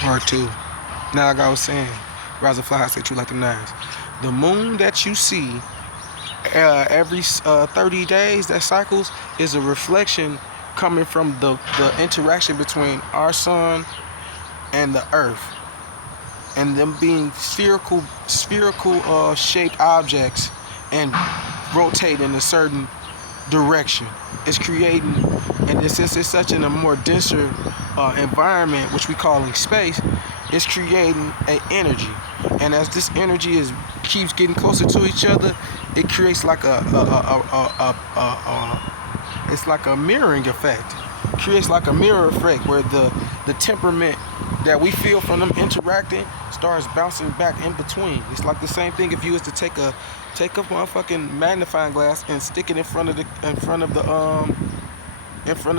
Part two. Now, like I was saying, rise and fly high, stay true like the 9's. The moon that you see every 30 days that cycles is a reflection coming from the interaction between our sun and the earth, and them being spherical shaped objects and rotate in a certain direction. It's creating, and since it's such in a more denser environment, which we calling space, it's creating an energy. And as this energy keeps getting closer to each other, it creates like it's like a mirroring effect. It creates like a mirror effect where the temperament that we feel from them interacting starts bouncing back in between. It's like the same thing if you was to take a motherfucking magnifying glass and stick it in front of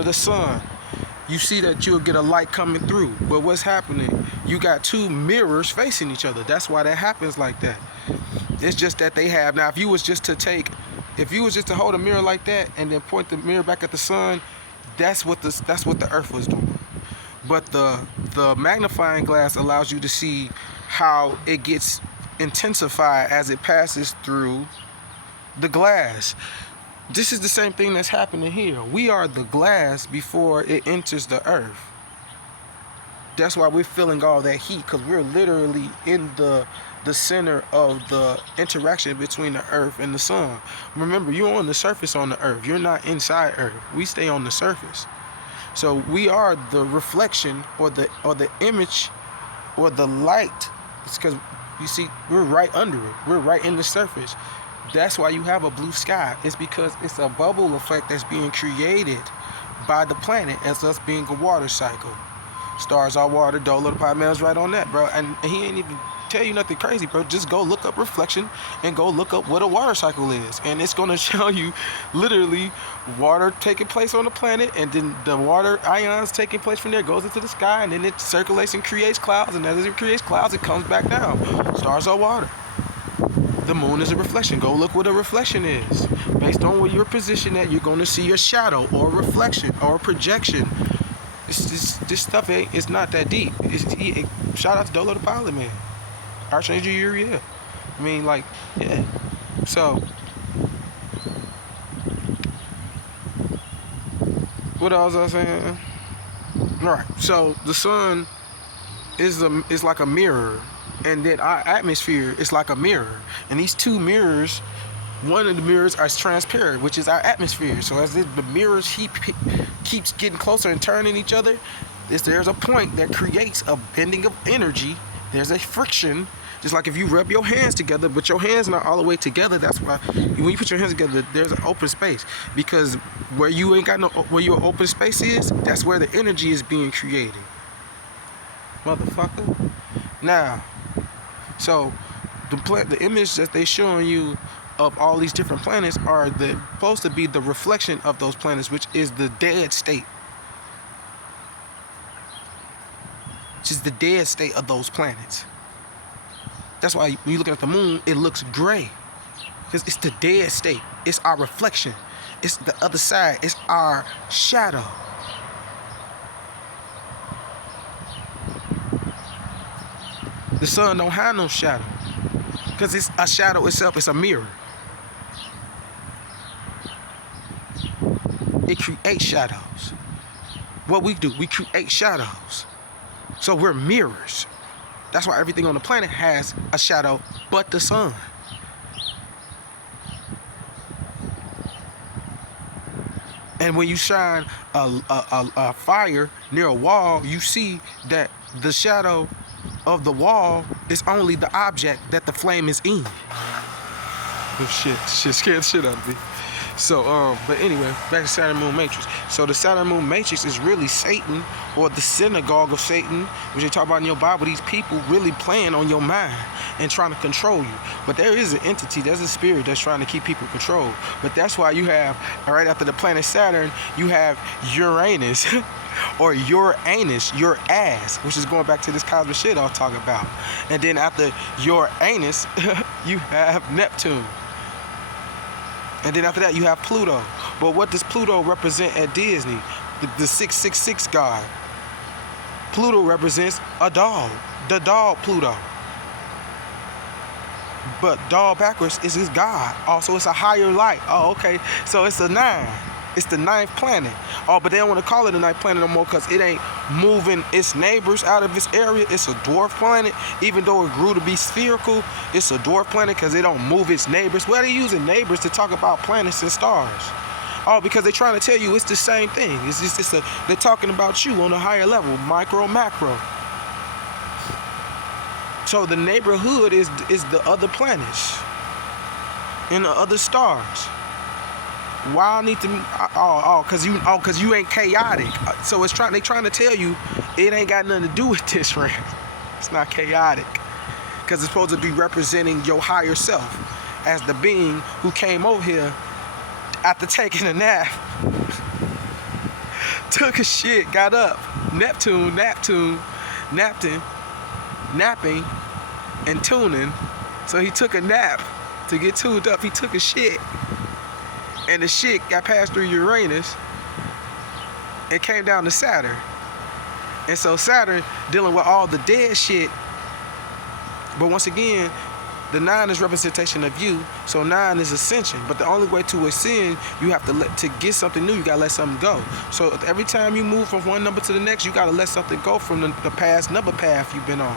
the sun. You see that you'll get a light coming through. But what's happening? You got two mirrors facing each other. That's why that happens like that. It's just that they have now. If you was just to hold a mirror like that and then point the mirror back at the sun, that's what the Earth was doing. But the magnifying glass allows you to see how it gets intensified as it passes through the glass. This is the same thing that's happening here. We are the glass before it enters the earth. That's why we're feeling all that heat, because we're literally in the center of the interaction between the earth and the sun. Remember, you're on the surface on the earth. You're not inside earth. We stay on the surface. So we are the reflection or the image or the light. It's because you see we're right under it. We're right in the surface. That's why you have a blue sky. It's because it's a bubble effect that's being created by the planet as us being a water cycle. Stars are water, Dolo the Pied right on that, bro. And he ain't even tell you nothing crazy, bro. Just go look up reflection and go look up what a water cycle is. And it's going to show you literally water taking place on the planet, and then the water ions taking place from there goes into the sky, and then it circulates and creates clouds, and as it creates clouds, it comes back down. Stars are water. The moon is a reflection. Go look what a reflection is. Based on where you're positioned at, you're going to see a shadow or a reflection or a projection. This stuff it's not that deep. Shout out to Dolo the Pilot, man. Archangel Uriel. I mean, like, yeah. So, what else was I saying? Right. So the sun is like a mirror, and then our atmosphere is like a mirror. And these two mirrors, one of the mirrors is transparent, which is our atmosphere. So as the mirrors keeps getting closer and turning each other, there's a point that creates a bending of energy. There's a friction. Just like if you rub your hands together, but your hands not all the way together, that's why when you put your hands together, there's an open space. Because where you ain't got where your open space is, that's where the energy is being created. Motherfucker. Now, so the image that they showing you of all these different planets are supposed to be the reflection of those planets, which is the dead state. Which is the dead state of those planets. That's why when you look at the moon, it looks gray. Because it's the dead state. It's our reflection. It's the other side. It's our shadow. The sun don't have no shadow. Because it's a shadow itself. It's a mirror. It creates shadows. What we do, we create shadows. So we're mirrors. That's why everything on the planet has a shadow but the sun. And when you shine a fire near a wall, you see that the shadow of the wall is only the object that the flame is in. Oh shit scared the shit out of me. So, but anyway, back to Saturn Moon Matrix. So the Saturn Moon Matrix is really Satan, or the synagogue of Satan, which they talk about in your Bible. These people really playing on your mind and trying to control you. But there is an entity, there's a spirit that's trying to keep people controlled. But that's why you have, right after the planet Saturn, you have Uranus, or your anus, your ass, which is going back to this cosmic shit I'll talk about. And then after your anus, you have Neptune. And then after that, you have Pluto. But what does Pluto represent at Disney? The 666 god. Pluto represents a dog, the dog Pluto. But dog backwards is his God. Also, it's a higher light. Oh, okay. So it's a 9. It's the 9th planet. Oh, but they don't want to call it a 9th planet no more because it ain't moving its neighbors out of its area. It's a dwarf planet. Even though it grew to be spherical, it's a dwarf planet because it don't move its neighbors. Well, they're using neighbors to talk about planets and stars. Oh, because they're trying to tell you it's the same thing. They're talking about you on a higher level, micro, macro. So the neighborhood is the other planets and the other stars. Why I need to? Cause you ain't chaotic. So they trying to tell you it ain't got nothing to do with this realm. It's not chaotic. Cause it's supposed to be representing your higher self as the being who came over here after taking a nap, took a shit, got up, napping, and tuning. So he took a nap to get tuned up. He took a shit. And the shit got passed through Uranus and came down to Saturn. And so Saturn dealing with all the dead shit. But once again, the 9 is representation of you. So 9 is ascension. But the only way to ascend, you have to get something new, you gotta let something go. So every time you move from one number to the next, you gotta let something go from the past number path you've been on.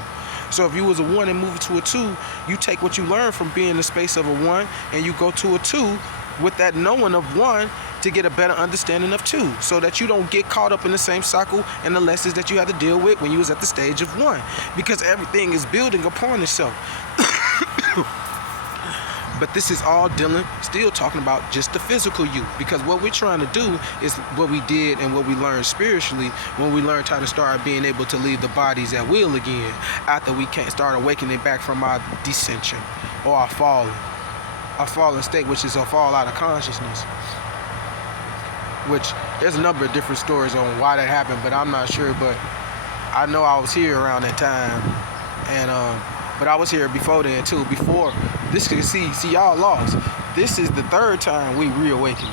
So if you was a 1 and move to a 2, you take what you learned from being in the space of a 1 and you go to a 2 with that knowing of 1 to get a better understanding of 2, so that you don't get caught up in the same cycle and the lessons that you had to deal with when you was at the stage of 1, because everything is building upon itself. But this is all still talking about just the physical you, because what we're trying to do is what we did and what we learned spiritually when we learned how to start being able to leave the bodies at will again after we can't start awakening back from our descension or our fallen state, which is a fall out of consciousness. Which there's a number of different stories on why that happened, but I'm not sure. But I know I was here around that time, and but I was here before then too. Before this, see y'all lost. This is the 3rd time we reawakened.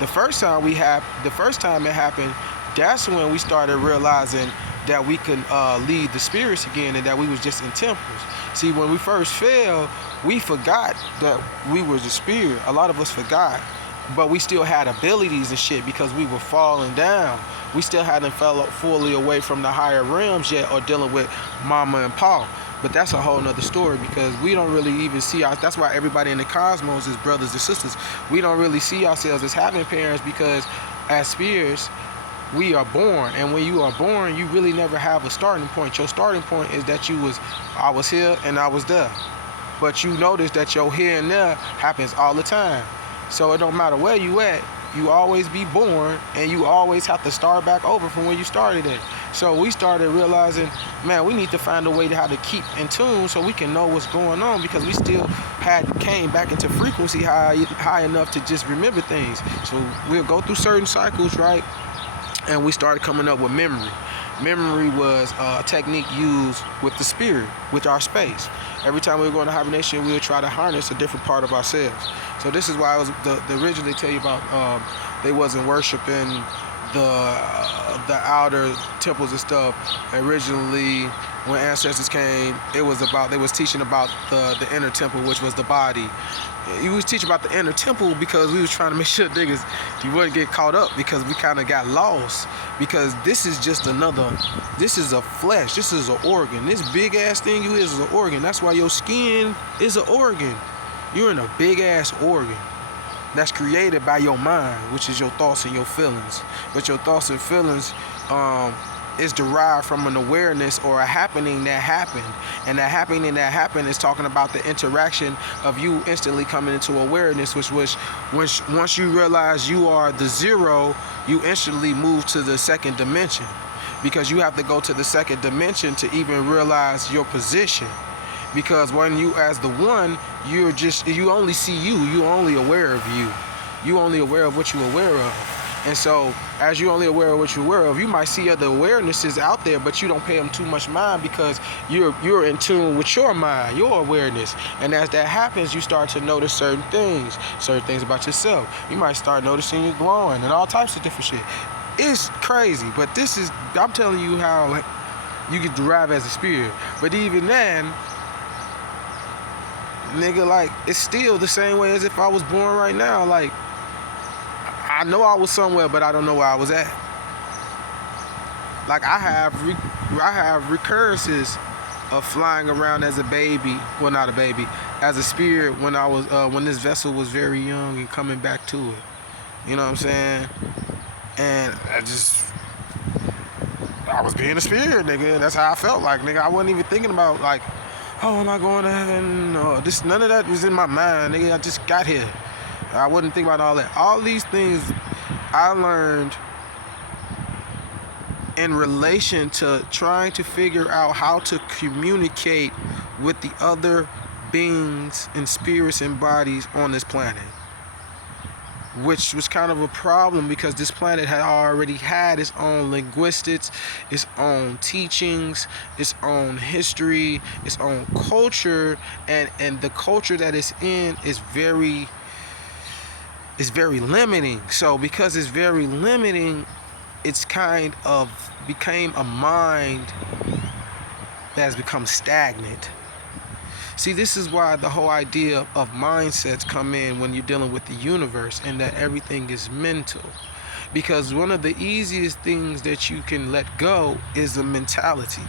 The first time it happened, that's when we started realizing that we could lead the spirits again, and that we was just in temples. See, when we first fell, we forgot that we were the spirit. A lot of us forgot, but we still had abilities and shit because we were falling down. We still hadn't fell fully away from the higher realms yet, or dealing with mama and pa. But that's a whole nother story, because we don't really even see that's why everybody in the cosmos is brothers and sisters. We don't really see ourselves as having parents, because as spirits, we are born, and when you are born, you really never have a starting point. Your starting point is that I was here and I was there. But you notice that your here and there happens all the time. So it don't matter where you at, you always be born, and you always have to start back over from where you started at. So we started realizing, man, we need to find a way to how to keep in tune so we can know what's going on, because we still came back into frequency high enough to just remember things. So we'll go through certain cycles, right? And we started coming up with memory. Memory was a technique used with the spirit, with our space. Every time we were going to hibernation, we would try to harness a different part of ourselves. So this is why I was originally tell you about they wasn't worshiping the outer temples and stuff. Originally, when ancestors came, they was teaching about the inner temple, which was the body. He was teaching about the inner temple because we was trying to make sure niggas you wouldn't get caught up, because we kind of got lost. Because this is just this is a flesh, this is an organ. This big ass thing you is an organ. That's why your skin is an organ. You're in a big ass organ that's created by your mind, which is your thoughts and your feelings. But your thoughts and feelings is derived from an awareness or a happening that happened. And that happening that happened is talking about the interaction of you instantly coming into awareness, which once you realize you are the 0, you instantly move to the 2nd dimension, because you have to go to the 2nd dimension to even realize your position. Because when you as the 1, you only see you only aware of you only aware of what you're aware of. And so as you're only aware of what you're aware of, you might see other awarenesses out there, but you don't pay them too much mind, because you're in tune with your mind, your awareness. And as that happens, you start to notice certain things about yourself. You might start noticing you glowing and all types of different shit. It's crazy, but I'm telling you how You get derived as a spirit. But even then, nigga, like, it's still the same way as if I was born right now. Like, I know I was somewhere, but I don't know where I was at. Like, I have recurrences of flying around as a baby. Well, not a baby, as a spirit when I was when this vessel was very young and coming back to it. You know what I'm saying? And I was being a spirit, nigga. That's how I felt like, nigga. I wasn't even thinking about, like, oh, am I going to heaven? No, none of that was in my mind, nigga. I just got here. I wasn't thinking about all that. All these things I learned in relation to trying to figure out how to communicate with the other beings and spirits and bodies on this planet, which was kind of a problem because this planet had already had its own linguistics, its own teachings, its own history, its own culture, and the culture that it's in is very limiting. So because it's very limiting, it's kind of became a mind that has become stagnant. See, this is why the whole idea of mindsets come in when you're dealing with the universe, and that everything is mental. Because one of the easiest things that you can let go is a mentality,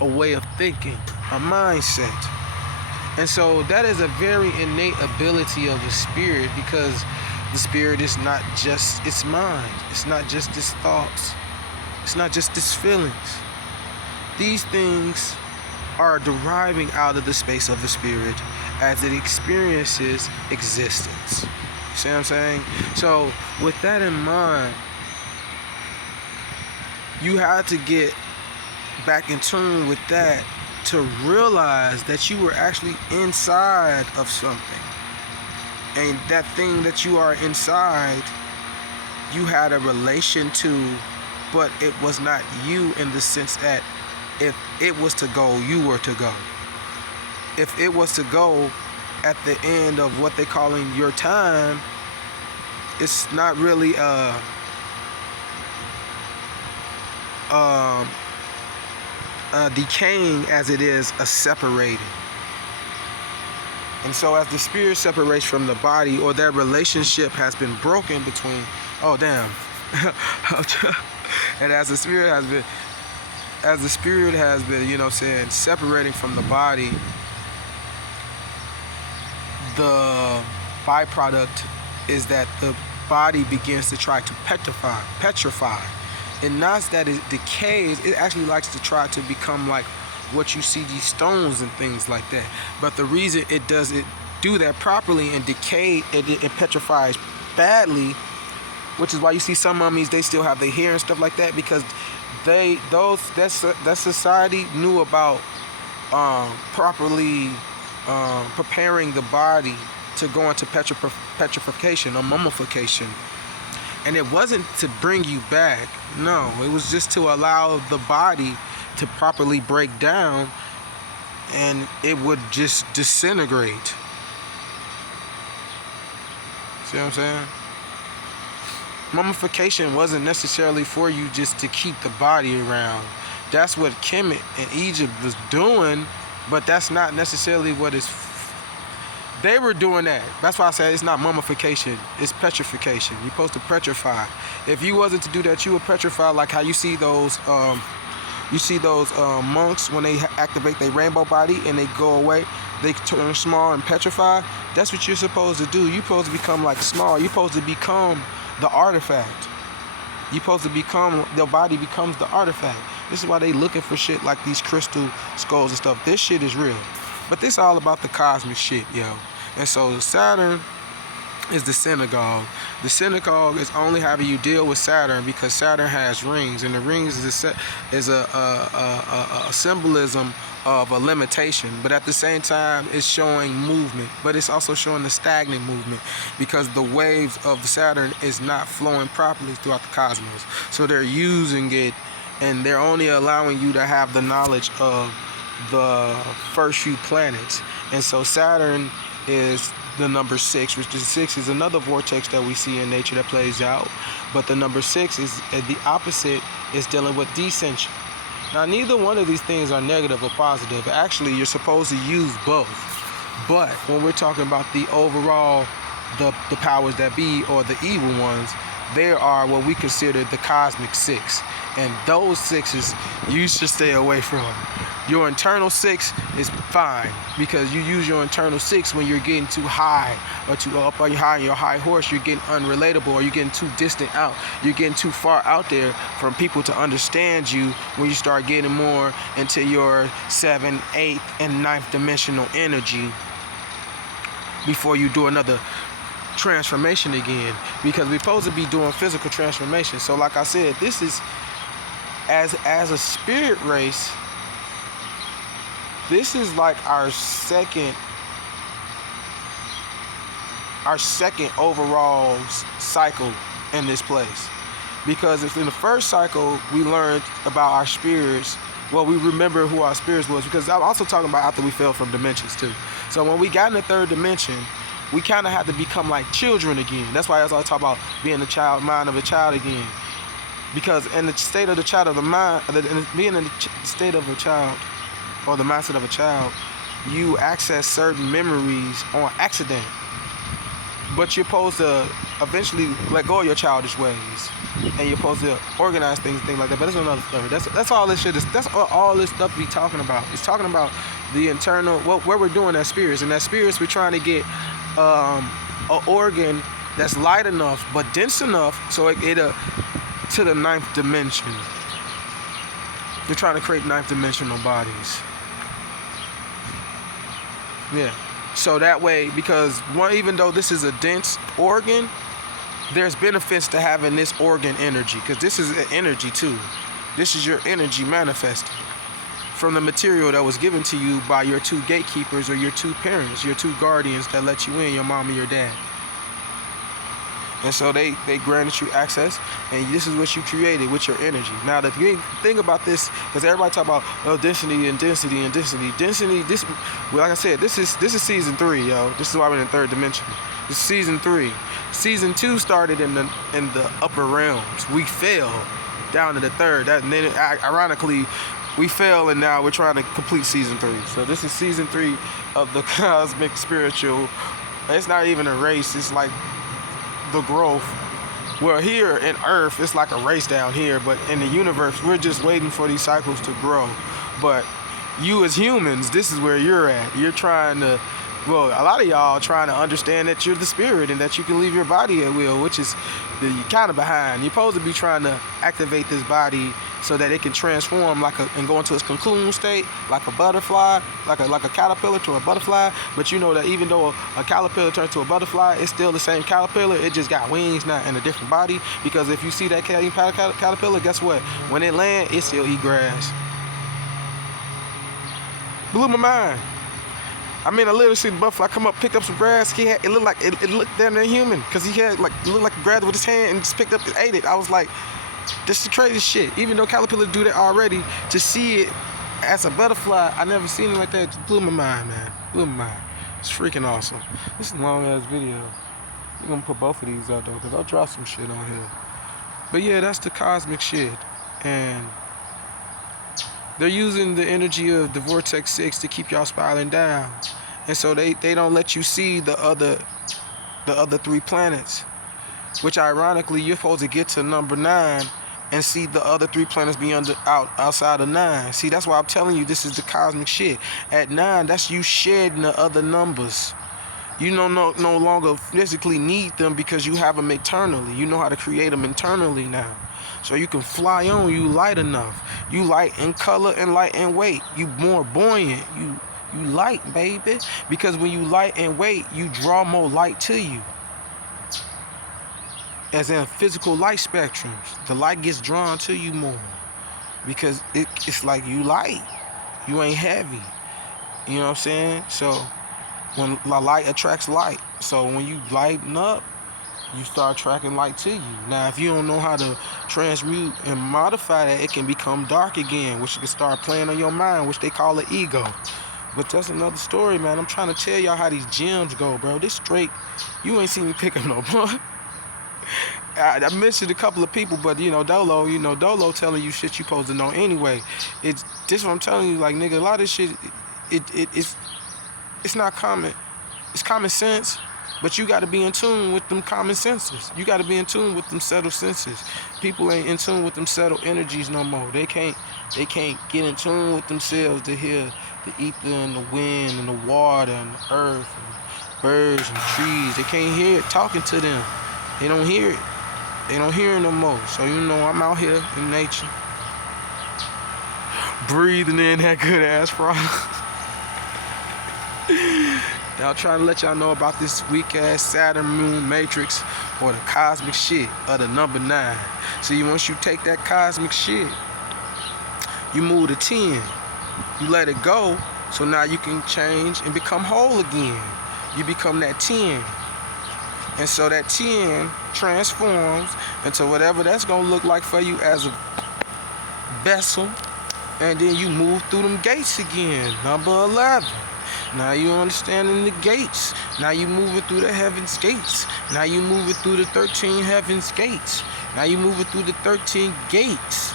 a way of thinking, a mindset. And so that is a very innate ability of the spirit, because the spirit is not just its mind. It's not just its thoughts. It's not just its feelings. These things are deriving out of the space of the spirit as it experiences existence. You see what I'm saying? So with that in mind, you have to get back in tune with that to realize that you were actually inside of something. And that thing that you are inside, you had a relation to, but it was not you, in the sense that if it was to go, you were to go. If it was to go at the end of what they calling your time, it's not really decaying as it is a separating. And so as the spirit separates from the body, or that relationship has been broken between, oh damn, and as the spirit has been, you know what I'm saying, separating from the body, the byproduct is that the body begins to try to petrify. And not that it decays, it actually likes to try to become like what you see these stones and things like that. But the reason it doesn't do that properly and decay, it petrifies badly, which is why you see some mummies, they still have their hair and stuff like that, because that society knew about properly preparing the body to go into petrification or mummification. And it wasn't to bring you back, no, it was just to allow the body to properly break down, and it would just disintegrate. See what I'm saying? Mummification wasn't necessarily for you just to keep the body around. That's what Kemet in Egypt was doing, but that's not necessarily what they were doing that. That's why I said it's not mummification, it's petrification. You're supposed to petrify. If you wasn't to do that, you would petrify, like how you see those monks when they activate their rainbow body and they go away, they turn small and petrify. That's what you're supposed to do. You're supposed to become like small. You're supposed to become the artifact. You're supposed to become, their body becomes the artifact. This is why they looking for shit like these crystal skulls and stuff. This shit is real. But this all about the cosmic shit, yo. And so Saturn is the synagogue. The synagogue is only having you deal with Saturn because Saturn has rings, and the rings is a symbolism of a limitation, but at the same time it's showing movement, but it's also showing the stagnant movement because the waves of Saturn is not flowing properly throughout the cosmos. So they're using it, and they're only allowing you to have the knowledge of the first few planets. And so Saturn is the number 6, which is 6 is another vortex that we see in nature that plays out. But the number 6 is the opposite, is dealing with descension. Now, neither one of these things are negative or positive. Actually, you're supposed to use both. But when we're talking about the overall, the powers that be, or the evil ones, there are what we consider the cosmic six. And those sixes you should stay away from. Your internal six is fine, because you use your internal six when you're getting too high, or too up on your high horse. You're getting unrelatable, or you're getting too distant out. You're getting too far out there from people to understand you. When you start getting more into your 7th, 8th, and 9th dimensional energy, before you do another transformation again, because we're supposed to be doing physical transformation. So like I said, this is as a spirit race, this is like our second overall cycle in this place. Because if in the first cycle we learned about our spirits, well, we remember who our spirits was, because I'm also talking about after we fell from dimensions too. So when we got in the third dimension, we kind of had to become like children again. That's why I talk about being the child mind of a child again. Because in the state of the child of the mind, being in the state of a child, or the mindset of a child, you access certain memories on accident. But you're supposed to eventually let go of your childish ways, and you're supposed to organize things like that. But that's another story. That's all this shit is. That's all this stuff we talking about. It's talking about the internal, what we're doing as spirits, and as spirits we're trying to get an organ that's light enough but dense enough so it'll to the 9th dimension. They're trying to create 9th dimensional bodies. Yeah. So that way, because even though this is a dense organ, there's benefits to having this organ energy, because this is an energy too. This is your energy manifesting from the material that was given to you by your 2 gatekeepers, or your 2 parents, your 2 guardians that let you in, your mom and your dad. And so they granted you access, and this is what you created with your energy. Now, the thing about this, because everybody talk about density and density and density. Density, this, well, like I said, this is season 3, yo. This is why we're in the 3rd dimension. This is season 3. Season 2 started in the upper realms. We fell down to the 3rd. And then ironically, we fell, and now we're trying to complete season 3. So this is season 3 of the cosmic spiritual. It's not even a race. It's like the growth. Well, here in Earth, it's like a race down here, but in the universe, we're just waiting for these cycles to grow. But you as humans, this is where you're at. You're trying to, well, a lot of y'all trying to understand that you're the spirit and that you can leave your body at will, which is kind of behind. You're supposed to be trying to activate this body so that it can transform and go into its cocoon state, like a butterfly, like a caterpillar to a butterfly. But you know that even though a caterpillar turns to a butterfly, it's still the same caterpillar. It just got wings now and a different body. Because if you see that caterpillar, guess what? When it lands, it still eat grass. Blew my mind. I mean, I literally seen the butterfly come up, pick up some grass. It looked like it looked damn near human, because he had it looked like grass with his hand and just picked up and ate it. I was like, this is crazy shit. Even though caterpillars do that already, to see it as a butterfly, I never seen it like that. It just blew my mind, man. Blew my mind. It's freaking awesome. This is a long ass video. We're gonna put both of these out though, because I'll drop some shit on here. But yeah, that's the cosmic shit. And they're using the energy of the Vortex 6 to keep y'all spiraling down. And so they don't let you see the other 3 planets. Which ironically, you're supposed to get to number 9 and see the other 3 planets be outside of 9. See, that's why I'm telling you, this is the cosmic shit. At 9, that's you shedding the other numbers. You no longer physically need them, because you have them eternally. You know how to create them internally now. So you can fly on. You light enough. You light in color and light in weight. You more buoyant. You light, baby. Because when you light in weight, you draw more light to you. As in physical light spectrums, the light gets drawn to you more, because it's like you light. You ain't heavy. You know what I'm saying? So when light attracts light. So when you lighten up, you start attracting light to you. Now, if you don't know how to transmute and modify that, it can become dark again, which can start playing on your mind, which they call the ego. But that's another story, man. I'm trying to tell y'all how these gems go, bro. This straight, you ain't seen me pick up no blunt. I mentioned a couple of people, but Dolo telling you shit you supposed to know anyway. It's this what I'm telling you, like nigga, a lot of shit, it's not common. It's common sense, but you got to be in tune with them common senses. You got to be in tune with them settled senses. People ain't in tune with them settled energies no more. They can't get in tune with themselves to hear the ether and the wind and the water and the earth and birds and trees. They can't hear it talking to them. They don't hear it. They don't hear it no more. So I'm out here in nature, breathing in that good ass product. Y'all trying to let y'all know about this weak ass Saturn moon matrix or the cosmic shit of the number 9. See, once you take that cosmic shit, you move to 10. You let it go, so now you can change and become whole again. You become that 10. And so that 10 transforms into whatever that's gonna look like for you as a vessel. And then you move through them gates again, number 11. Now you understanding the gates. Now you moving through the heaven's gates. Now you moving through the 13 heaven's gates. Now you moving through the 13 gates.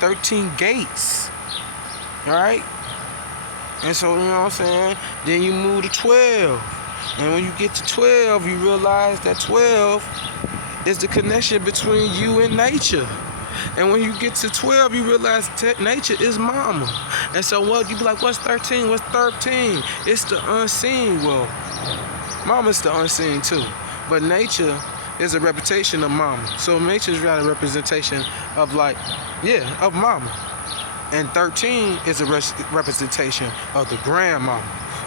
13 gates. Alright? And so, you know what I'm saying? Then you move to 12. And when you get to 12, you realize that 12 is the connection between you and nature. And when you get to 12, you realize nature is mama. And so what you be like, what's 13? What's 13? It's the unseen. Well, mama's the unseen too. But nature is a representation of mama. So nature's got a representation of of mama. And 13 is a representation of the grandmama,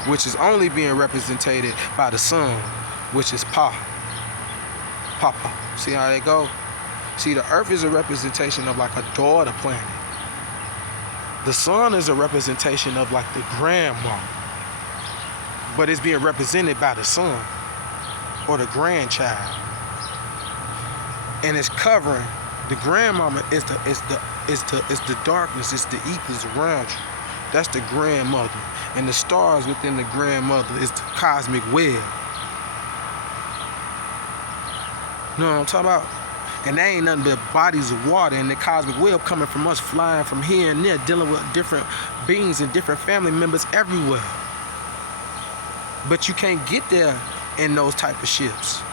which is only being represented by the sun, which is Papa. See how they go? See, the earth is a representation of like a daughter planet. The sun is a representation of like the grandma, but it's being represented by the son or the grandchild, and it's covering the grandmama is the darkness, it's the ethers around you. That's the grandmother, and the stars within the grandmother is the cosmic web. You know what I'm talking about? And they ain't nothing but bodies of water and the cosmic web coming from us, flying from here and there, dealing with different beings and different family members everywhere. But you can't get there in those type of ships.